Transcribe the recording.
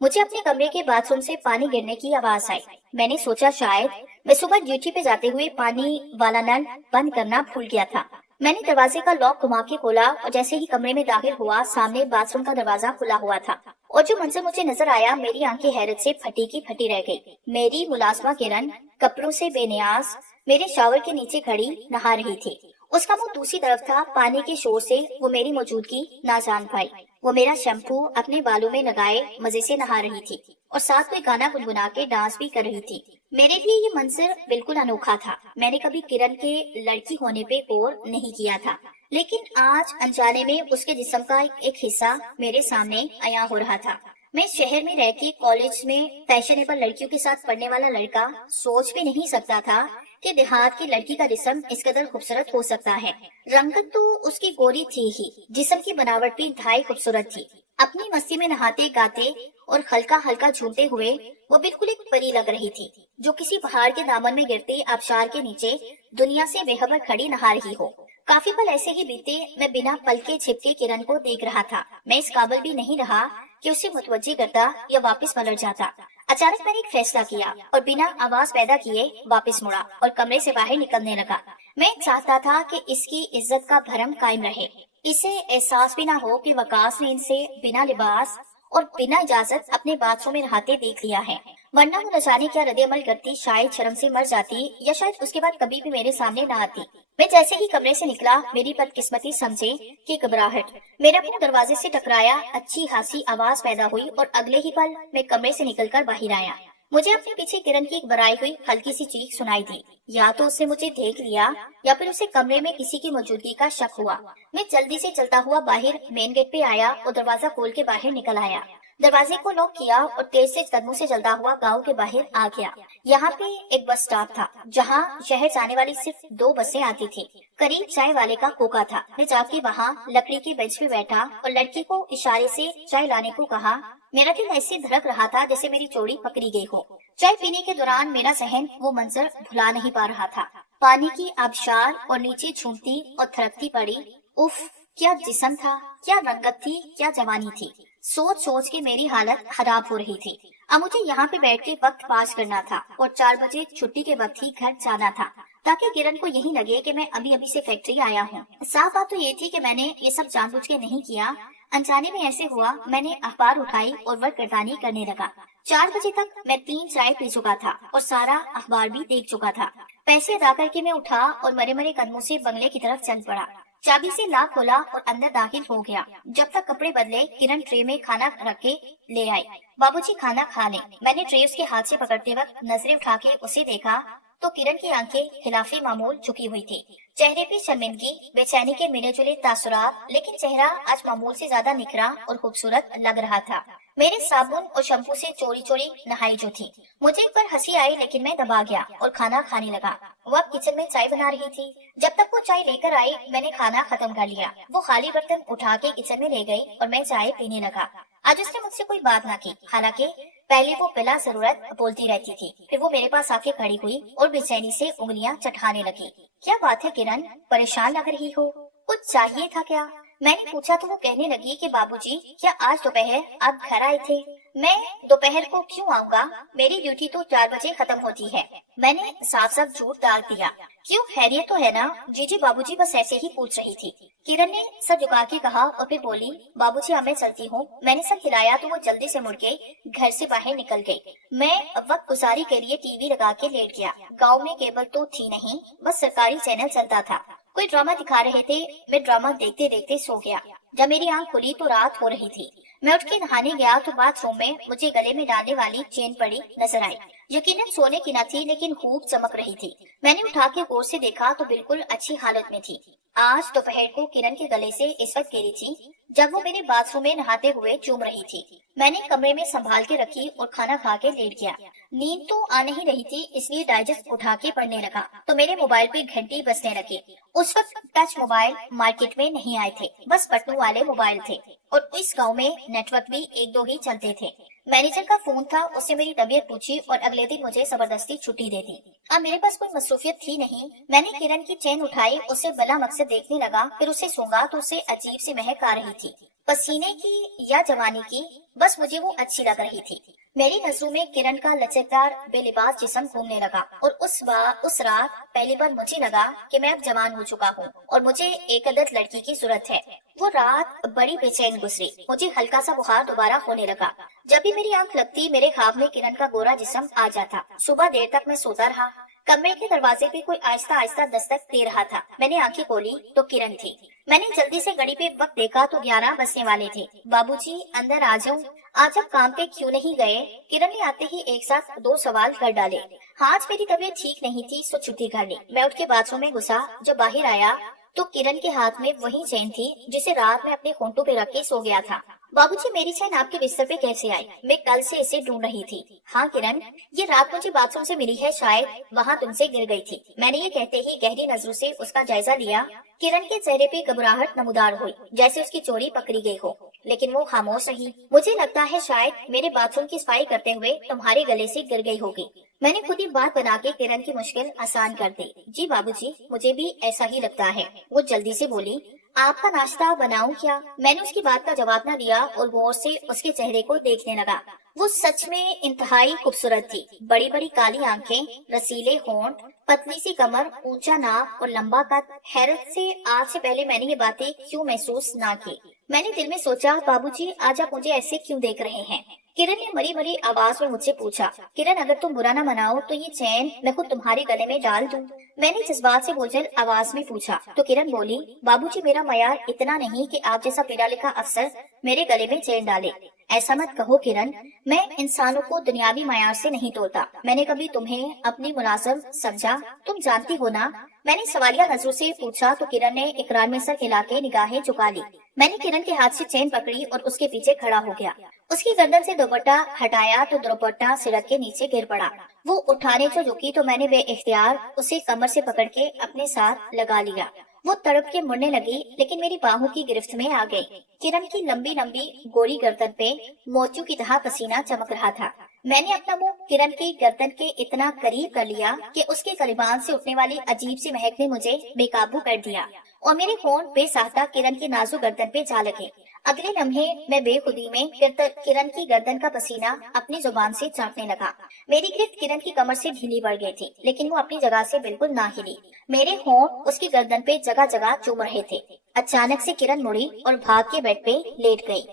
मुझे अपने कमरे के बाथरूम से पानी गिरने की आवाज आई। मैंने सोचा शायद मैं सुबह ड्यूटी पे जाते हुए पानी वाला नल बंद करना भूल गया था। मैंने दरवाजे का लॉक घुमा के खोला और जैसे ही कमरे में दाखिल हुआ, सामने बाथरूम का दरवाजा खुला हुआ था और जो मंजर मुझे नजर आया, मेरी आंखें हैरत से फटी की फटी रह गई। मेरी मुलाजमा किरण कपड़ों से बेनियाज मेरे शावर के नीचे खड़ी नहा रही थी। उसका मुंह दूसरी तरफ था। पानी के शोर से वो मेरी मौजूदगी ना जान पाई। वो मेरा शैम्पू अपने बालों में लगाए मजे से नहा रही थी और साथ में गाना गुनगुना के डांस भी कर रही थी। मेरे लिए ये मंजर बिल्कुल अनोखा था। मैंने कभी किरण के लड़की होने पे गौर नहीं किया था, लेकिन आज अनजाने में उसके जिस्म का एक हिस्सा मेरे सामने आया हो रहा था। मैं शहर में रह के कॉलेज में फैशनेबल लड़कियों के साथ पढ़ने वाला लड़का सोच भी नहीं सकता था कि देहात की लड़की का जिस्म इस कदर खूबसूरत हो सकता है। रंगत तो उसकी गोरी थी ही, जिस्म की बनावट भी ढाई खूबसूरत थी। अपनी मस्ती में नहाते गाते और हल्का हल्का झूमते हुए वो बिल्कुल एक परी लग रही थी, जो किसी पहाड़ के दामन में गिरते आबशार के नीचे दुनिया से बेखबर खड़ी नहा रही हो। काफी पल ऐसे ही बीते। मैं बिना पलके छिपके किरण को देख रहा था। मैं इस काबिल भी नहीं रहा कि उसे मुतवज्जे करता या वापस पलट जाता। अचानक मैंने एक फैसला किया और बिना आवाज पैदा किए वापस मुड़ा और कमरे से बाहर निकलने लगा। मैं चाहता था कि इसकी इज्जत का भरम कायम रहे, इसे एहसास भी ना हो कि वकास ने इनसे बिना लिबास और बिना इजाजत अपने बाथरूम में नहाते देख लिया है। वरना वो न जाने क्या रद्द अमल करती, शायद शर्म से मर जाती या शायद उसके बाद कभी भी मेरे सामने न आती। मैं जैसे ही कमरे से निकला, मेरी बदकिस्मती समझे कि घबराहट मेरे अपने दरवाजे से टकराया, अच्छी खासी आवाज पैदा हुई और अगले ही पल मैं कमरे से निकलकर बाहर आया। मुझे अपने पीछे किरण की एक बराई हुई हल्की सी चीख सुनाई दी। या तो उसने मुझे देख लिया या फिर उसे कमरे में किसी की मौजूदगी का शक हुआ। मैं जल्दी से चलता हुआ बाहर मेन गेट पे आया और दरवाजा खोल के बाहर निकल आया। दरवाजे को लॉक किया और तेज से कदमों से चलता हुआ गांव के बाहर आ गया। यहाँ पे एक बस स्टॉप था, जहाँ शहर जाने वाली सिर्फ 2 बसें आती थी। करीब चाय वाले का कोका था। मैं जाके वहाँ लकड़ी के बेंच पे बैठा और लड़की को इशारे से चाय लाने को कहा। मेरा दिल ऐसे धड़क रहा था जैसे मेरी चोरी पकड़ी गई हो। चाय पीने के दौरान मेरा जहन वो मंजर भुला नहीं पा रहा था। पानी की आबशार और नीचे झूमती और थरकती पड़ी। उफ, क्या जिस्म था, क्या रंगत थी, क्या जवानी थी। सोच सोच के मेरी हालत खराब हो रही थी। अब मुझे यहाँ पे बैठ के वक्त पास करना था और 4 बजे छुट्टी के वक्त ही घर जाना था, ताकि किरण को यही लगे कि मैं अभी अभी से फैक्ट्री आया हूँ। साफ बात तो ये थी कि मैंने ये सब जानबूझ के नहीं किया। अनजाने में ऐसे हुआ। मैंने अखबार उठाई और वर्क गर्दानी करने लगा। 4 बजे तक मैं 3 चाय पी चुका था और सारा अखबार भी देख चुका था। पैसे अदा करके मैं उठा और मरे मरे कदमों से बंगले की तरफ चल पड़ा। चाबी से लॉक खोला और अंदर दाखिल हो गया। जब तक कपड़े बदले, किरण ट्रे में खाना रख के ले आई। बाबूजी खाना खा ले। मैंने ट्रे उसके हाथ से पकड़ते वक्त नजरें उठा के उसे देखा तो किरण की आंखें खिलाफी मामूल झुकी हुई थी। चेहरे पे शर्मिंदगी, बेचैनी के मिले जुले तासुरात, लेकिन चेहरा आज मामूल से ज्यादा निखरा और खूबसूरत लग रहा था। मेरे साबुन और शैम्पू से चोरी चोरी नहाई जो थी। मुझे एक बार हंसी आई, लेकिन मैं दबा गया और खाना खाने लगा। वो अब किचन में चाय बना रही थी। जब तक वो चाय लेकर आई, मैंने खाना खत्म कर लिया। वो खाली बर्तन उठा के किचन में ले गई और मैं चाय पीने लगा। आज उसने मुझसे कोई बात ना की, हालांकि पहले वो बिला जरूरत बोलती रहती थी। फिर वो मेरे पास आके खड़ी हुई और बेचैनी से उंगलियां चटाने लगी। क्या बात है किरण, परेशान लग रही हो? कुछ चाहिए था क्या? मैंने पूछा तो वो कहने लगी कि बाबूजी, क्या आज दोपहर आप घर आए थे? मैं दोपहर को क्यों आऊँगा? मेरी ड्यूटी तो 4 बजे खत्म होती है। मैंने साफ साफ झूठ डाल दिया। क्यों, खैरियत तो है ना? जी जी बाबूजी, बस ऐसे ही पूछ रही थी। किरण ने सर झुका के कहा और फिर बोली, बाबूजी अब मैं चलती हूँ। मैंने सर हिलाया तो वो जल्दी से मुड़ के घर से बाहर निकल गई। मैं वक्त गुजारी के लिए टीवी लगा के लेट गया। गाँव में केबल तो थी नहीं, बस सरकारी चैनल चलता था। कोई ड्रामा दिखा रहे थे। मैं ड्रामा देखते देखते सो गया। जब मेरी आंख खुली तो रात हो रही थी। मैं उठ के नहाने गया तो बाथरूम में मुझे गले में डालने वाली चेन पड़ी नजर आई। यकीनन सोने की न थी, लेकिन खूब चमक रही थी। मैंने उठा के गौर से देखा तो बिल्कुल अच्छी हालत में थी। आज दोपहर को किरण के गले से इस वक्त गिरी थी जब वो मेरे बाथरूम में नहाते हुए चूम रही थी। मैंने कमरे में संभाल के रखी और खाना खा के लेट गया। नींद तो आ नहीं रही थी, इसलिए डाइजेस्ट उठा के पढ़ने लगा तो मेरे मोबाइल पे घंटी बजने लगी। उस वक्त टच मोबाइल मार्केट में नहीं आए थे, बस बटनों वाले मोबाइल थे और इस गांव में नेटवर्क भी 1-2 ही चलते थे। मैनेजर का फोन था, उससे मेरी तबीयत पूछी और अगले दिन मुझे जबरदस्ती छुट्टी दे दी। अब मेरे पास कोई मसरूफियत थी नहीं। मैंने किरण की चेन उठाई, उसे बला मकसद देखने लगा, फिर उसे सूंघा तो उसे अजीब सी महक आ रही थी। पसीने की या जवानी की, बस मुझे वो अच्छी लग रही थी। मेरी नजरों में किरण का लचकदार बेलिबास जिस्म घूमने लगा और उस रात पहली बार मुझे लगा कि मैं अब जवान हो चुका हूँ और मुझे एक अदद लड़की की जरूरत है। वो रात बड़ी बेचैन गुजरी। मुझे हल्का सा बुखार दोबारा होने लगा। जब भी मेरी आंख लगती, मेरे ख्वाब में किरण का गोरा जिस्म आ जाता। सुबह देर तक मैं सोता रहा। कमरे के दरवाजे पे कोई आहिस्ता आहिस्ता दस्तक दे रहा था। मैंने आंखें खोली तो किरण थी। मैंने जल्दी से घड़ी पे वक्त देखा तो 11 बजने वाले थे। बाबूजी, अंदर आ जाओ, आज आप काम पे क्यों नहीं गए? किरण ने आते ही एक साथ 2 सवाल कर डाले। हाँ, आज मेरी तबीयत ठीक नहीं थी, सो छुट्टी कर ली। मैं उठ के बाथरूम में घुसा। जब बाहर आया तो किरण के हाथ में वही चेन थी जिसे रात में अपने होंठों पे रख के सो गया था। बाबूजी, मेरी चेन आपके बिस्तर पे कैसे आई? मैं कल से इसे ढूंढ रही थी। हाँ किरण, ये रात मुझे बाथरूम से मिली है, शायद वहाँ तुमसे गिर गई थी। मैंने ये कहते ही गहरी नजरों से उसका जायजा लिया। किरण के चेहरे पे घबराहट नमूदार हुई, जैसे उसकी चोरी पकड़ी गई हो, लेकिन वो खामोश रही। मुझे लगता है शायद मेरे बाथरूम की सफाई करते हुए तुम्हारे गले से गिर गई होगी। मैंने खुद ही बात बना के किरण की मुश्किल आसान कर दी। जी बाबूजी, मुझे भी ऐसा ही लगता है। वो जल्दी से बोली, आपका नाश्ता बनाऊं क्या? मैंने उसकी बात का जवाब न दिया और गौर से उसके चेहरे को देखने लगा। वो सच में इंतहाई खूबसूरत थी। बड़ी बड़ी काली आंखें, रसीले होंठ, पतली सी कमर, ऊंचा नाक और लंबा कद। हैरत से आज से पहले मैंने ये बातें क्यों महसूस ना की। मैंने दिल में सोचा, बाबूजी आज आप मुझे ऐसे क्यों देख रहे हैं? किरण ने मरी मरी आवाज में मुझसे पूछा। किरण, अगर तुम बुरा न मनाओ तो ये चैन मैं खुद तुम्हारे गले में डाल दूं। मैंने जज्बात से बोझल आवाज में पूछा तो किरण बोली, बाबूजी मेरा मयार इतना नहीं कि आप जैसा पढ़ा लिखा अफसर मेरे गले में चैन डाले। ऐसा मत कहो किरण, मैं इंसानों को दुनियावी मयार से नहीं तोड़ता। मैंने कभी तुम्हें अपनी मुलाजिम समझा? तुम जानती हो ना? मैंने सवालिया नजरों से पूछा तो किरण ने इकरार में सर हिला के निगाहें झुका ली। मैंने किरण के हाथ से चेन पकड़ी और उसके पीछे खड़ा हो गया। उसकी गर्दन से दुपट्टा हटाया तो दुपट्टा सिरक के नीचे गिर पड़ा। वो उठाने जो झुकी तो मैंने बेइख्तियार उसे कमर से पकड़ के अपने साथ लगा लिया। वो तड़प के मुड़ने लगी, लेकिन मेरी बाहों की गिरफ्त में आ गई। किरण की लंबी लंबी गोरी गर्दन पे मोतियों की तरह पसीना चमक रहा था। मैंने अपना मुंह किरण की गर्दन के इतना करीब कर लिया कि उसके कलिबान से उठने वाली अजीब सी महक ने मुझे बेकाबू कर दिया और मेरे होंठ बेसाख्ता किरण की नाजुक गर्दन पे जा लगे। अगले लम्हे मैं बेखुदी में किरण की गर्दन का पसीना अपनी जुबान से चाटने लगा। मेरी गिरफ्त किरण की कमर से ढीली पड़ गई थी, लेकिन वो अपनी जगह से बिल्कुल ना हिली। मेरे होंठ उसकी गर्दन पे जगह जगह चूम रहे थे। अचानक से किरण मुड़ी और भाग के बेड पे लेट गई।